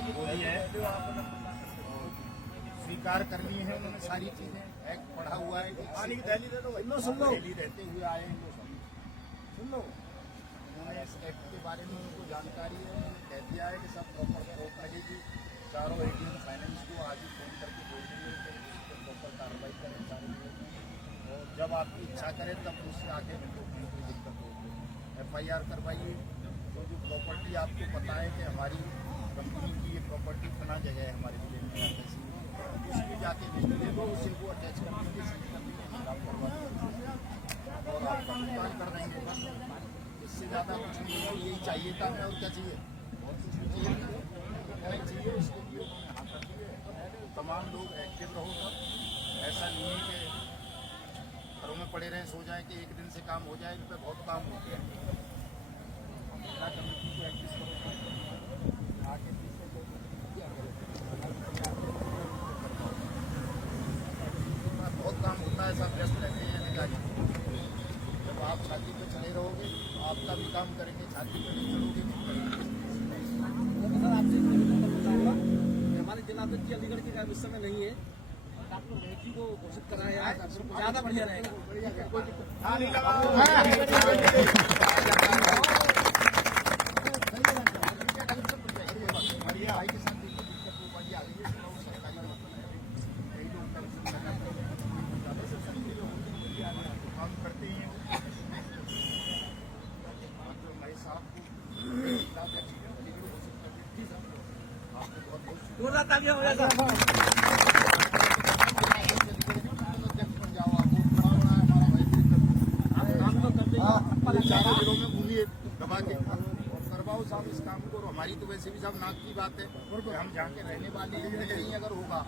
वही है, स्वीकार करनी है उन्होंने सारी चीजें। एक्ट पढ़ा हुआ है कि दिल्ली रहते हुए आए हैं लोग, सुन लो। उन्होंने इस एक्ट के बारे में उनको जानकारी है, उन्होंने कह दिया है कि सब प्रॉपर रोक लगेगी। चारों एटीएम फाइनेंस को आज ही फोन करके बोल देंगे कि प्रॉपर कार्रवाई करें सारे लोग, और जब आपकी इच्छा करें तब उससे आगे मिलो, कोई दिक्कत होगी FIR करवाइए। तो जो प्रॉपर्टी आपको पता है कि हमारी कंपनी की ये प्रॉपर्टी फला जगह है हमारे जिले में, उसकी जाके लिस्ट ले लो, उसे वो अटैच कर देंगे, सील कर देंगे, खिलाफ करवा देंगे और आपका भुगतान कर देंगे। इससे ज़्यादा कुछ नहीं है, यही चाहिए था हमें, और क्या चाहिए? और कुछ भी चाहिए नहीं चाहिए। इसके लिए यहाँ कर दिए, तमाम लोग एक्टिव रहो। तब ऐसा नहीं है कि घरों में पड़े रहें, सो जाए कि एक दिन से काम हो जाए। इन पर बहुत काम होते हैं। जिला कमेटी को एक्टिव करो, आगे पीछे बहुत काम होता है, सब व्यस्त रहते हैं अधिकारी। जब आप छाती पे चले रहोगे तो आपका भी काम करेंगे, छाती पे नहीं चलोगे नहीं करेंगे। सर आपसे हमारे जिला अध्यक्ष अलीगढ़ के इस समय नहीं है, डॉक्टर मेहती को घोषित कराया ज्यादा बढ़िया रहेगा। काम करते हैं जोरदार तालियां हो जाएगा। चारों जिलों में घूमिए दबा के और करवाओ साहब इस काम को। हमारी तो वैसे भी सब नाक की बात है, हम जहाँ के रहने वाले हैं नहीं अगर होगा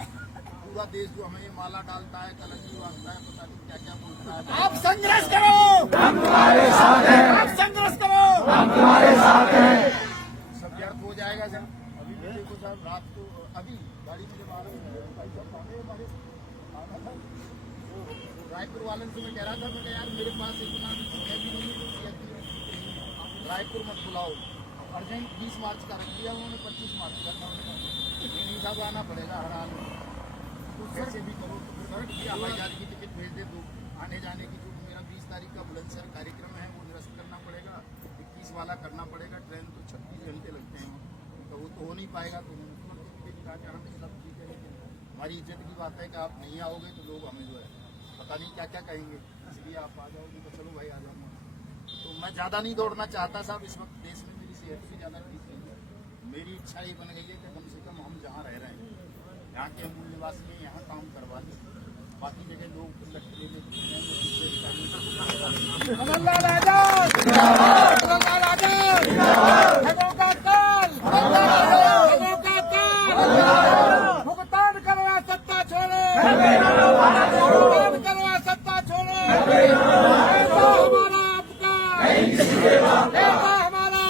पूरा देश जो हमें माला डालता है, कलंजी बांधता है, पता नहीं क्या क्या बोलता है। आप संघर्ष करो, हम तुम्हारे साथ हैं, आप संघर्ष करो, हम तुम्हारे साथ हैं। सब व्यर्थ हो जाएगा सर। अभी भी देखो साहब, रात को अभी गाड़ी में जब आ रहे हैं रायपुर वाले से मैं कह रहा था, मैं यार मेरे पास इतना समय भी नहीं है, रायपुर मत बुलाओ, अर्जेंट 20 मार्च का रख दिया उन्होंने, 25 मार्च का नहीं साहब आना पड़ेगा हर हाल में। तो कैसे भी करो तो हवाई जहाज की टिकट भेज दे दो, आने जाने की। जो मेरा 20 तारीख का बुलंदशहर कार्यक्रम है वो निरस्त करना पड़ेगा, 21 वाला करना पड़ेगा। ट्रेन तो 36 घंटे लगते हैं, तो वो तो हो नहीं पाएगा। तो हम सब ठीक है, हमारी इज्जत की बात है कि आप नहीं आओगे तो लोग हमें जो है पता नहीं क्या क्या कहेंगे, इसलिए आप आ जाओगे तो चलो भाई आ जाऊँगा। तो मैं ज़्यादा नहीं दौड़ना चाहता साहब, इस वक्त देश में मेरी सेहत भी ज़्यादा ठीक नहीं है। मेरी इच्छा ये बन गई है कि कम से कम हम जहाँ रह रहे हैं, यहाँ के मूल निवासी हैं, यहाँ काम करवा दें। बाकी जगह लोग लटके भुगतान करवा सत्ता छोड़ो, भुगतान करवा सत्ता छोड़ो। हमारा आपका हमारा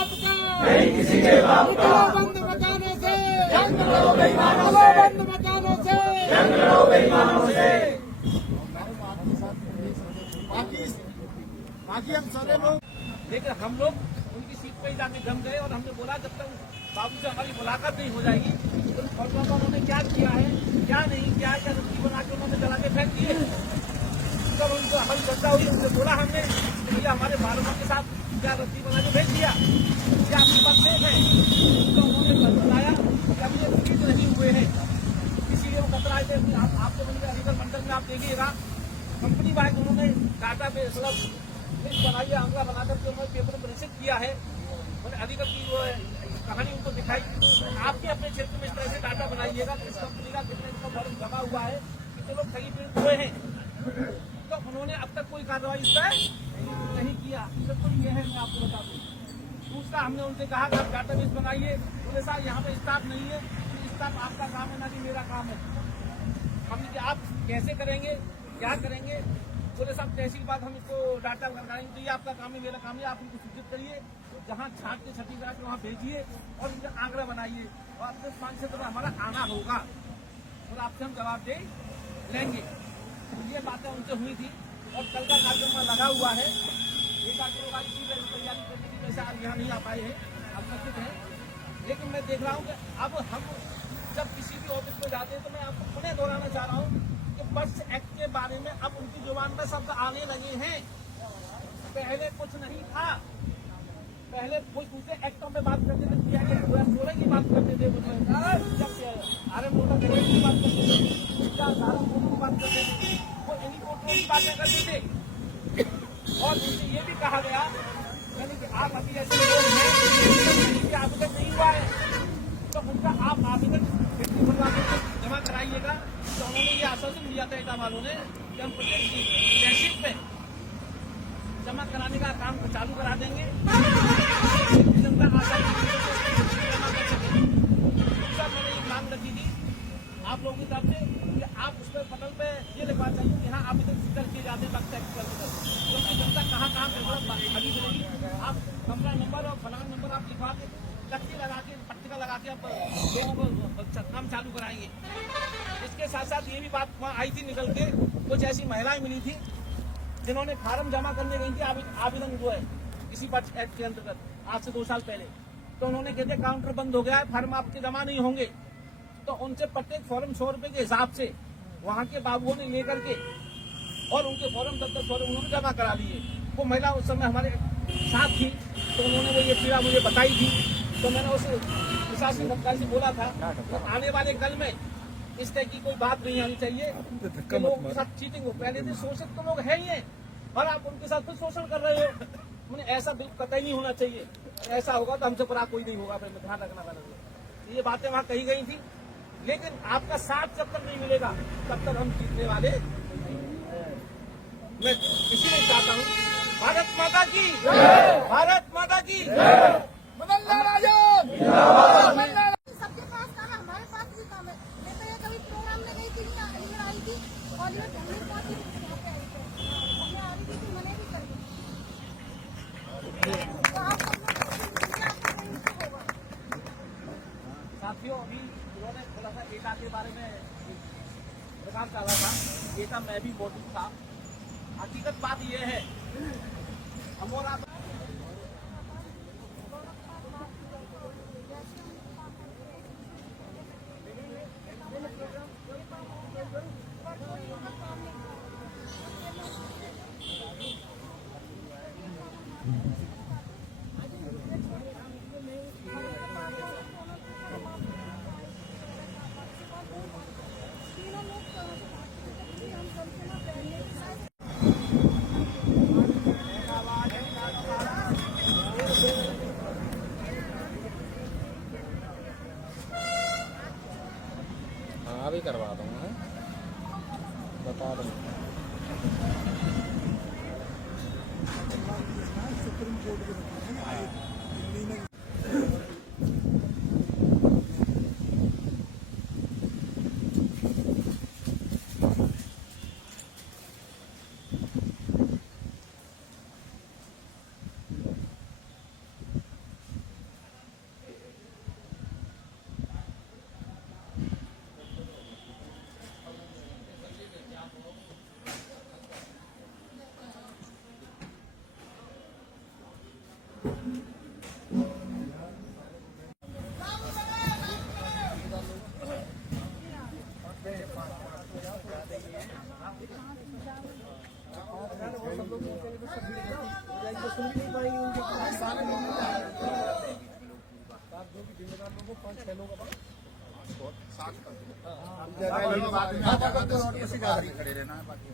आपका बंद मकानों से, बंद मकानों से। बाकी हम सारे लोग, लेकिन हम लोग उनकी सीट पे ही जाके जम गए और हमने बोला जब तक बाबू से हमारी मुलाकात नहीं हो जाएगी तो उन्होंने क्या किया है क्या नहीं किया है, क्या रस्सी बना के उन्होंने जला के फेंक दिए। जब उनको हमारी चर्चा हुई उनसे बोला हमने भैया हमारे बालों के साथ क्या रस्सी बना के भेज दिया, क्या आपके पास सेफ है? तो उन्होंने बताया कि अभी ये रिलीज नहीं हुए हैं, इसीलिए वो कतराए थे। आपको मैंने अलीगढ़ मंडल में आप देखिएगा कंपनी वाइज उन्होंने डाटा पे मतलब लिस्ट बनाई है, आंकड़ा बनाकर के उन्होंने पेपर में प्रदर्शित किया है। मैंने अलीगढ़ की जो है कहानी उनको दिखाई। आपके अपने क्षेत्र में इस तरह से डाटा बनाइएगा कि इस कंपनी का कितने इसका फर्क जमा हुआ है, कितने लोग ठगी पीड़ित हुए हैं। तो उन्होंने अब तक कोई कार्रवाई इस पर नहीं किया। बिल्कुल ये है, मैं आपको बता दूं। दूसरा हमने उनसे कहा कि आप डाटा बेस बनाइए, बोले साहब यहाँ पे स्टाफ नहीं है, स्टाफ आपका काम है ना कि मेरा काम है। हमने कि आप कैसे करेंगे क्या करेंगे, बोले साहब तहसील बात हम इसको डाटा लगाएंगे, तो ये आपका काम है मेरा काम है, आप उनको सूचित करिए, जहाँ छाट के छठी करा के वहाँ भेजिए और उनका आंकड़ा बनाइए और आपसे 5 से तो हमारा आना होगा और आपसे हम जवाब दे लेंगे। तो ये बातें उनसे हुई थी और कल का कार्यक्रम लगा हुआ है। एक कार्यक्रम तैयारी करने की वजह से आज यहाँ नहीं आ पाए हैं, आप उपस्थित हैं। लेकिन मैं देख रहा हूँ कि अब हम जब किसी भी ऑफिस में जाते हैं तो मैं आपको पुनः दोहराना चाह रहा हूँ कि बस एक्ट के बारे में अब उनकी जुबान पर शब्द आने लगे हैं। पहले कुछ नहीं था, पहले कुछ दूसरे एक्टों में बात करते थे, किया गया 2016 की बात करते थे, जब आर एम मोटर गैरेज की बात करते थे, क्या सारा की बात करते थे, वो इन्हीं कोर्टों की बातें करते थे। और उनसे ये भी कहा गया यानी कि आप अभी ऐसे लोग हैं कि आवेदन नहीं हुआ है तो उनका आप आवेदन जमा कराइएगा। तो उन्होंने ये आश्वासन दिया था एटा वालों ने कि हम प्रत्येक तहसील पे जमा कराने का काम चालू करा देंगे, जनता आजादी जमा कर सकेगी। सर मैंने ये मांग रखी थी आप लोगों की तरफ से कि आप उस पर पटल पे ये लिखवा चाहिए कि हाँ आवेदन स्वीकार किए जाते हैं वक्त क्योंकि जनता कहाँ कहाँ खड़ी मिलेगी। आप कमरा नंबर और फलान नंबर आप लिखवा के तख्ती लगा के पट्टिका लगा के आप लोगों को काम चालू कराएंगे। इसके साथ साथ ये भी बात वहाँ आई थी निकल के, कुछ ऐसी महिलाएं मिली थी जिन्होंने फार्म जमा करने गई थी आवेदन जो है इसी एक्ट के अंतर्गत आज से 2 साल पहले, तो उन्होंने कहते काउंटर बंद हो गया है, फार्म आपके जमा नहीं होंगे। तो उनसे प्रत्येक फॉर्म 100 रुपए के हिसाब से वहाँ के बाबुओं ने लेकर के और उनके फॉर्म 10-10 फॉर्म उन्होंने जमा करा लिए। वो महिला उस समय हमारे साथ थी तो उन्होंने वो ये पीड़ा मुझे बताई थी। तो मैंने उस प्रशासनिक अधिकारी से बोला था तो आने वाले कल में इस तरह की कोई बात नहीं आनी चाहिए कि लोगों के साथ चीटिंग हो। पहले से शोषित तो लोग है ही हैं और आप उनके साथ कुछ शोषण कर रहे हो। मैंने ऐसा बिल्कुल कतई नहीं होना चाहिए। ऐसा होगा तो हमसे बड़ा कोई नहीं होगा, फिर ध्यान रखना पड़ेगा। ये बातें वहाँ कही गई थी, लेकिन आपका साथ जब तक नहीं मिलेगा तब तक हम जीतने वाले नहीं। मैं इसीलिए चाहता हूँ भारत माता की भारत माता की मदनलाल राजा सबके पास काम है, हमारे पास भी काम है। मैं तो ये कभी प्रोग्राम में गई थी, अलीगढ़ आई थी और ये ढंगनी पहुंची थी, यहाँ पे आई थी। मैं आ रही थी तो मैंने भी कर दी। तो आप सब लोग होगा। साथियों अभी उन्होंने थोड़ा सा एटा के बारे में प्रकाश डाला था। एटा मैं भी मौजूद था। हकीकत बात यह है हम और आप तीनों लोग हम सबसे ना पहले हाँ भी करवा दूँगा, बता दूँगा। सुप्रीम कोर्ट के दिल्ली में खड़े रहना है बाकी